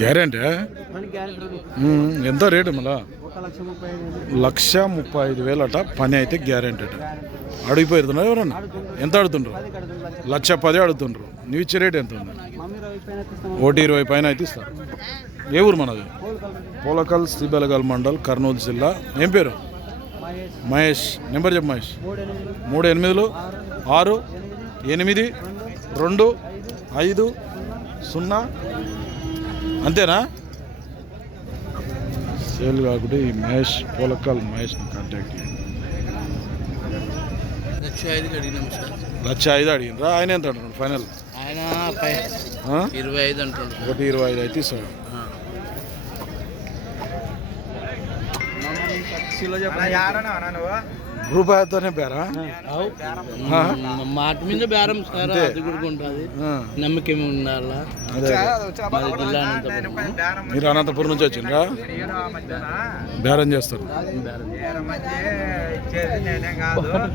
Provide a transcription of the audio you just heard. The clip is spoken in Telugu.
గ్యారెంటీ? ఎంత రేటు మళ్ళా? లక్ష ముప్పై ఐదు వేలట పని అయితే గ్యారెంటీ అట అడిగిపోతున్నారు ఎవరన్నా? ఎంత అడుగుతుండ్రు? లక్ష పది అడుగుతుండ్రు. నువ్వు ఇచ్చే రేట్ ఎంత ఉంది? ఒకటి ఇరవై పైన అయితే ఇస్తారు. ఏ ఊరు మనది? పోలకల్ శ్రీబెలగల్ మండల్ కర్నూలు జిల్లా. ఏం పేరు? మహేష్. నెంబర్ చెప్పు మహేష్. మూడు ఎనిమిది మూడు ఎనిమిదిలు. ఆరు ఎనిమిది రెండు ఐదు సున్నా. అంతేనా? సేల్ కాకుండా ఈ మహేష్ పోలకల్ మహేష్ని కాంటాక్ట్ చేయండి. లక్ష ఐదుకి అడిగినాం సార్. లక్ష ఐదు అడిగినరా ఆయన ఎంత అంటున్నాడు? ఫైనల్. ఆయన? ఇరవై ఐదు సార్ ఒకటి ఇరవై ఐదు అయితే ఇస్తాడు రూపాయలతోనే ఆ? మాట మీద బేరం సార్ అది కూడా ఉంటుంది నమ్మకం ఉండాలా? మీరు అనంతపురం నుంచి వచ్చిండ్రా? బేరం చేస్తారు. బేరం